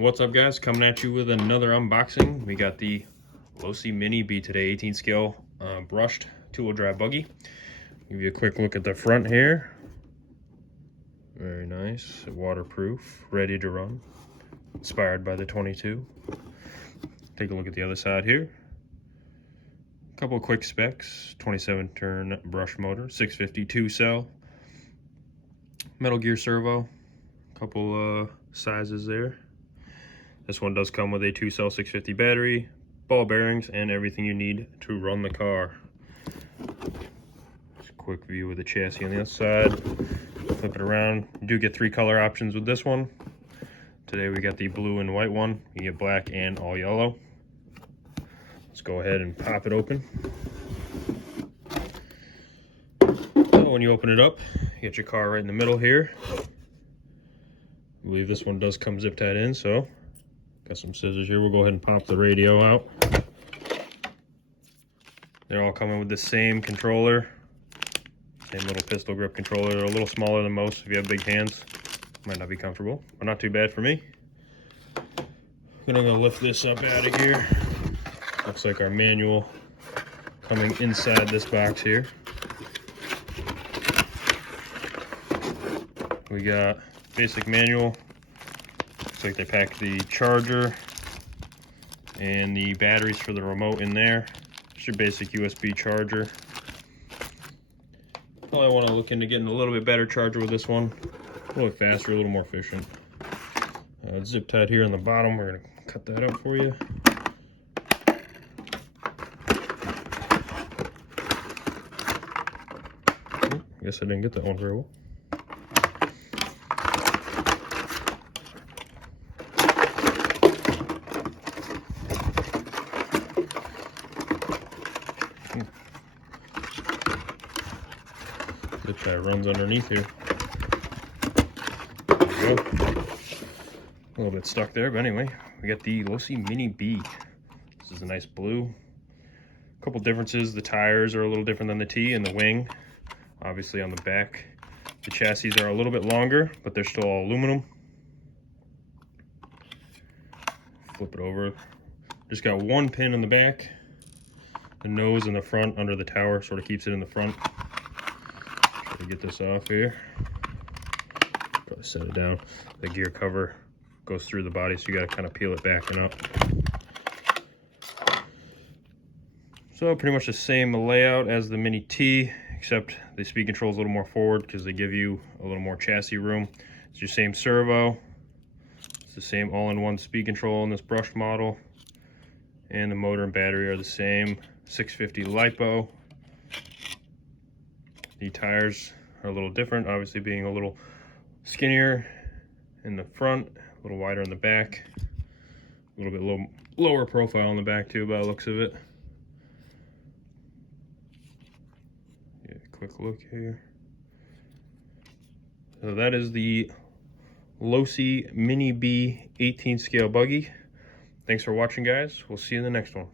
What's up, guys? Coming at you with another unboxing. We got the Losi Mini B today, 18 scale brushed two-wheel drive buggy. Give you a quick look at the front here. Very nice, waterproof, ready to run. Inspired by the 22. Take a look at the other side here. A couple of quick specs: 27 turn brush motor, 652 cell, metal gear servo, a couple sizes there. This one does come with a 2-cell 650 battery, ball bearings, and everything you need to run the car. Just a quick view of the chassis on the other side. Flip it around. You do get 3 color options with this one. Today we got the blue and white one. You get black and all yellow. Let's go ahead and pop it open. So when you open it up, you get your car right in the middle here. I believe this one does come zip tied in, so got some scissors here. We'll go ahead and pop the radio out. They're all coming with the same controller, same little pistol grip controller. They're a little smaller than most. If you have big hands, might not be comfortable, but not too bad for me. I'm gonna lift this up out of here. Looks like our manual coming inside this box here. We got basic manual. Looks like they packed the charger and the batteries for the remote in there. It's your basic USB charger. Probably want to look into getting a little bit better charger with this one. A little bit faster, a little more efficient. It's zip tied here on the bottom. We're going to cut that up for you. I guess I didn't get that one very well. Zip tie runs underneath here. There we go. A little bit stuck there, but anyway, we got the Losi Mini B. This is a nice blue. A couple differences: the tires are a little different than the T, and the wing. Obviously on the back, the chassis are a little bit longer, but they're still all aluminum. Flip it over. Just got one pin in the back. The nose in the front under the tower sort of keeps it in the front. Try to get this off here. Probably set it down. The gear cover goes through the body, so you got to kind of peel it back and up. So pretty much the same layout as the Mini T, except the speed control is a little more forward because they give you a little more chassis room. It's your same servo. It's the same all-in-one speed control in this brushed model. And the motor and battery are the same. 650 LiPo. The tires are a little different, obviously being a little skinnier in the front, a little wider in the back. A little bit lower profile in the back too, by the looks of it. Quick look here. So that is the Losi Mini B 18 scale buggy. Thanks for watching, guys. We'll see you in the next one.